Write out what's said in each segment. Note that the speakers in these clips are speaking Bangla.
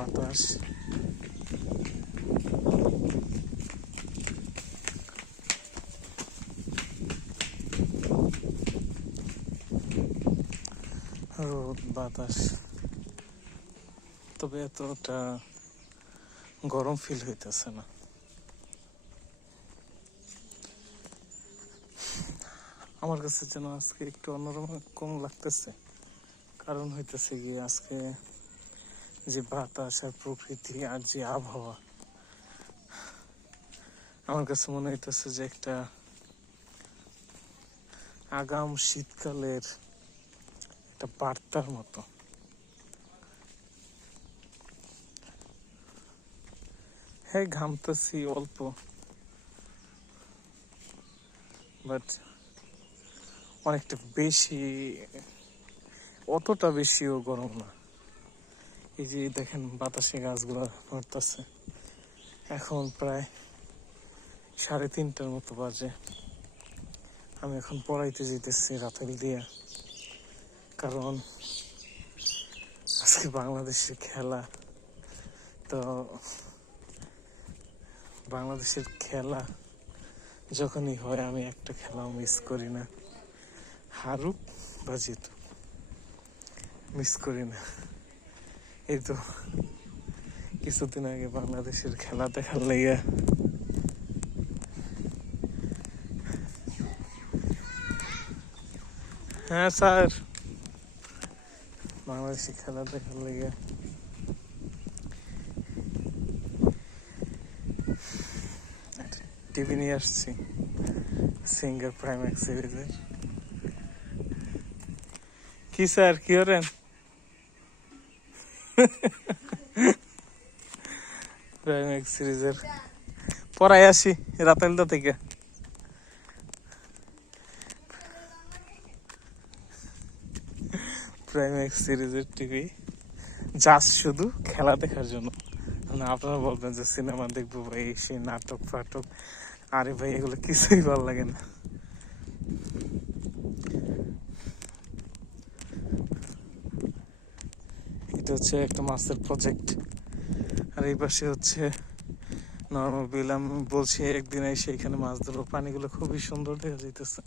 বাতাস। রোদ বাতাস, তবে এতটা গরম ফিল হইতেছে না। আমার কাছে যেন আজকে একটু অন্যরকম লাগতেছে, কারণ হইতেছে গিয়ে আজকে যে বাতাস আর প্রকৃতি আর যে আবহাওয়া, আমার কাছে মনে হইতেছে যে একটা আগাম শীতকালের একটা বার্তার মতো। হ্যাঁ, ঘামতেছি অল্প, বাট অনেকটা বেশি, অতটা বেশিও গরম না। এই যে দেখেন বাতাসে গাছগুলো নড়তেছে। এখন প্রায় 3:30টার মতো বাজে। আমি এখন পড়াইতে যেতেছি রাতেল দিয়া, কারণ আজকে বাংলাদেশের খেলা। তো বাংলাদেশের খেলা যখনই হয় আমি একটা খেলাও মিস করি না, হারুক বা জিতুক মিস করি না। এই তো কিছুদিন আগে বাংলাদেশের খেলা দেখার লেগে হ্যাঁ স্যার, বাংলাদেশের খেলা দেখার লেগে টিভি নিয়ে আসছি, সিঙ্গার প্রাইম্যাক্স সিরিজের। কি স্যার, কি করেন? প্রাইম্যাক্স সিরিজের পড়াই আসি রাতেলদা থেকে। প্রাইম্যাক্স সিরিজের টিভি জাস্ট শুধু খেলা দেখার জন্য। না আপনারা বলবেন যে সিনেমা দেখবো ভাই, সেই নাটক ফাটক, আরে ভাই এগুলো কিছুই ভালো লাগে না। এটা হচ্ছে একটা মাছের প্রজেক্ট, আর এই পাশে হচ্ছে নর্মাল বিল। আমি বলছি একদিন এসে এখানে মাছ ধরবো, পানিগুলো খুবই সুন্দর দেখা যাইতেছে।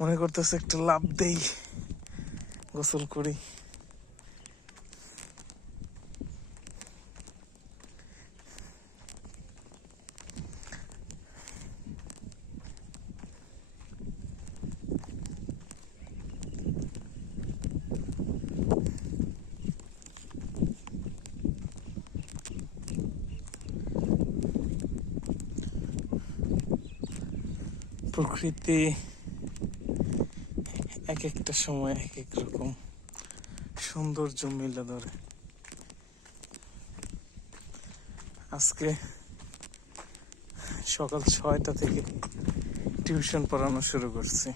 মনে করতেছে একটা লাভ দেই, গোসল করি। প্রকৃতি এক একটা সময় এক এক রকম সৌন্দর্য মিলে ধরে। আজকে সকাল 6টা থেকে টিউশন পড়ানো শুরু করছি,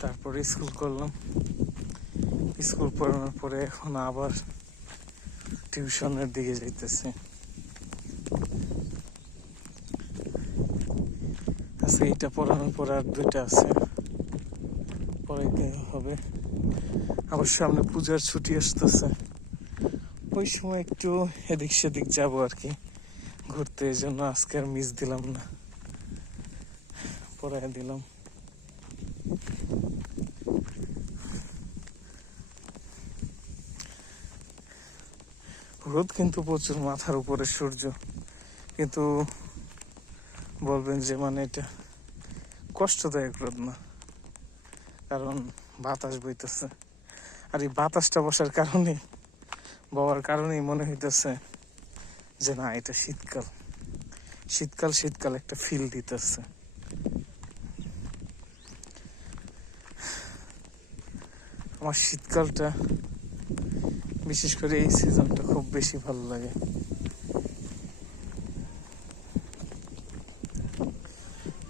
তারপরে স্কুল করলাম। স্কুল পড়ানোর পরে এখন আবার টিউশনের দিকে যাইতেছি। আজকে এইটা পড়ানোর পরে আর 2টা আছে, পড়াইতে হবে। আবার সামনে পূজার ছুটি আসতেছে, ওই সময় একটু এদিক সেদিক যাবো আর কি ঘুরতে। এই জন্য আজকে আর মিস দিলাম না, পড়াই দিলাম। রোদ কিন্তু প্রচুর, মাথার উপরে সূর্য, কিন্তু বলবেন যে মানে এটা কষ্টদায়ক রোদ না, কারণ বাতাস বইতেছে। আর এই বাতাসটা বসার কারণে, বাবার কারণেই মনে হইতেছে যে না এটা শীতকাল, শীতকাল শীতকাল একটা ফিল দিতেছে। আমার শীতকালটা, বিশেষ করে এই সিজনটা খুব বেশি ভালো লাগে।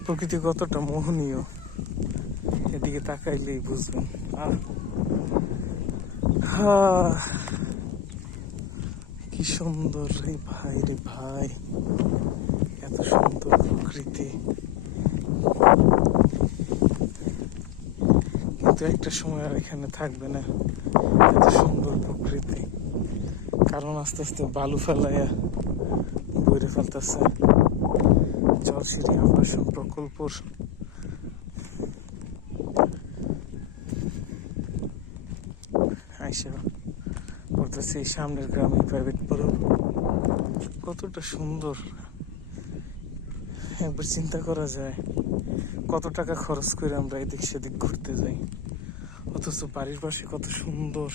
প্রকৃতি কতটা মোহনীয় এদিকে তাকাইলেই বুঝবেন। কি সুন্দর রে ভাই, রে ভাই, এত সুন্দর প্রকৃতি, হয়তো একটা সময় আর এখানে থাকবে না, এত সুন্দর প্রকৃতি। কারণ আস্তে আস্তে বালু ফেলাইয়া বইরে ফেলতেছে। জলসিঁড়ি আবাসন প্রকল্পর আইসা বলতেছে এই সামনের গ্রামে প্রাইভেট পড়ো, কতটা সুন্দর। একবার চিন্তা করা যায় কত টাকা খরচ করে আমরা এদিক সেদিক ঘুরতে যাই, অথচ বাড়ির পাশে কত সুন্দর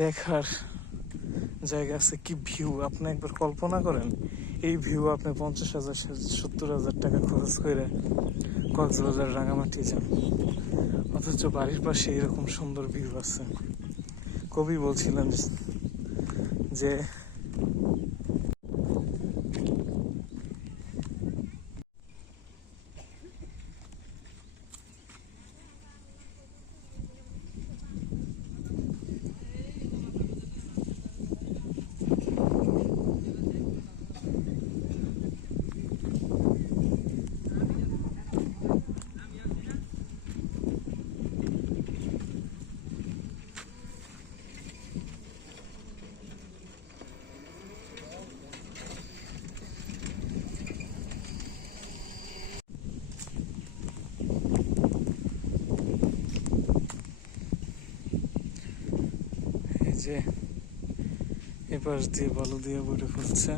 দেখার জায়গা আছে। কি ভিউ আপনি একবার কল্পনা করেন, এই ভিউ আপনি 50,000 70,000 টাকা খরচ করে কক্সবাজার রাঙামাটি যান, অথচ বাড়ির পাশে এরকম সুন্দর ভিউ আছে। কবি বলছিলেন যে এই যে এপাশ দিয়ে বালু দিয়ে বইরে ফেলছে।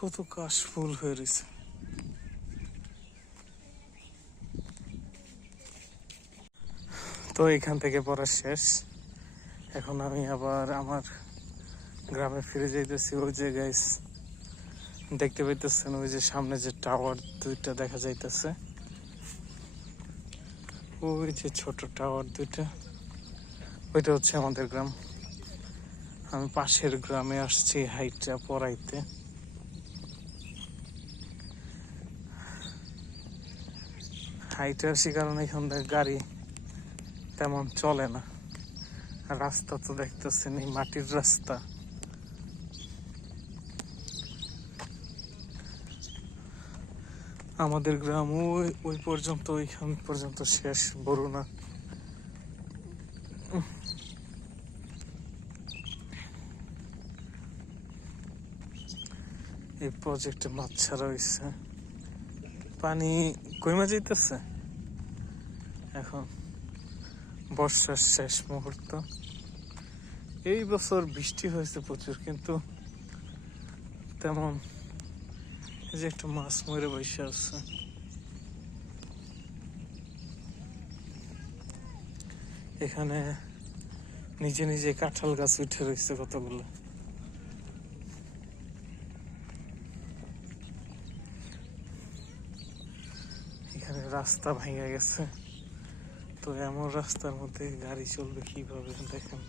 কত কাশ ফুল হয়ে রয়েছে। তো এখান থেকে পড়া শেষ, এখন আমি আবার আমার গ্রামে ফিরে যাইতেছি। ওই যে গাইস দেখতে পাইতেছেন, ওই যে সামনে যে টাওয়ার দুইটা দেখা যাইতেছে, ওই যে ছোট টাওয়ার দুইটা, ওইটা হচ্ছে আমাদের গ্রাম। আমি পাশের গ্রামে আসছি হাইটটা পড়াইতে। হাইটে আসি কারণ এখানকার গাড়ি তেমন চলে না, রাস্তা তো দেখতেছেন এই মাটির রাস্তা। আমাদের গ্রাম ওই ওই পর্যন্ত, ওইখান পর্যন্ত শেষ, বরুণা। এই প্রজেক্টে মাছ ছাড়া হয়েছে, পানি কইমা যাইতেছে। এখন বর্ষার শেষ মুহূর্ত। এই বছর বৃষ্টি হয়েছে প্রচুর, কিন্তু তেমন এই যে একটা মাছ মরে বসে আছে। এখানে নিজে নিজে কাঁঠাল গাছ উঠে রয়েছে কতগুলো। এখানে রাস্তা ভেঙে গেছে, তো এমন রাস্তার মধ্যে গাড়ি চলবে কিভাবে দেখেন।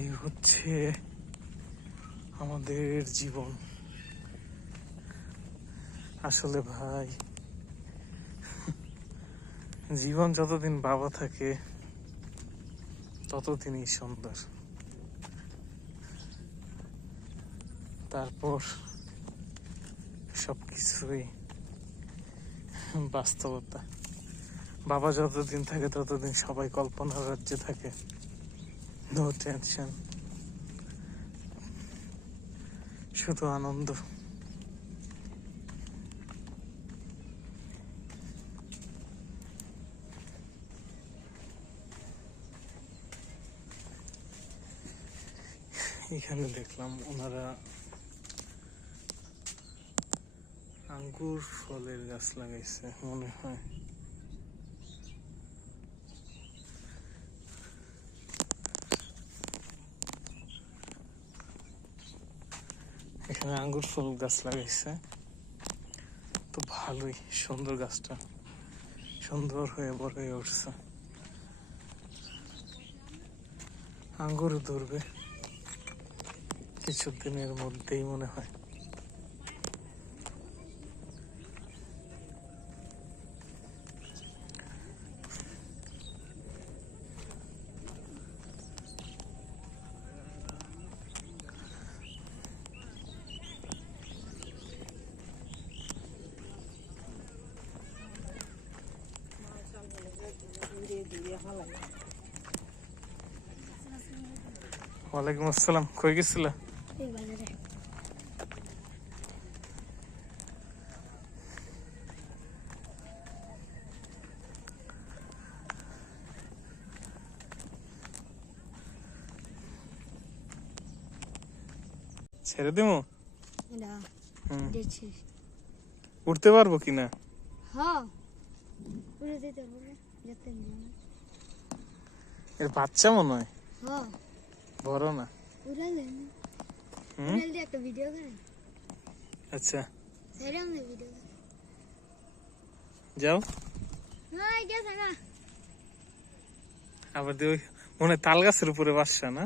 এই হচ্ছে আমাদের জীবন। আসলে ভাই, জীবন যতদিন বাবা থাকে ততদিনই সুন্দর, তারপর সবকিছুই বাস্তবতা। বাবা যতদিন থাকে ততদিন সবাই কল্পনার রাজ্যে থাকে, নো টেনশন, শুধু আনন্দ। এখানে দেখলাম ওনারা আঙ্গুর ফলের গাছ লাগাইছে মনে হয়। আঙ্গুর ফল গাছ লাগাইছে, তো ভালোই সুন্দর, গাছটা সুন্দর হয়ে বড় হয়ে উঠছে। আঙ্গুর ধরবে কিছুদিনের মধ্যেই মনে হয়। ওয়ালাইকুম আসসালাম, কই গেছিল? ছেড়ে দেবো? উঠতে পারবো কিনা? এর বাচ্চা মনে হয়, বড় না। আচ্ছা যাও, আবার মনে হয় তাল গাছের উপরে বাসা না?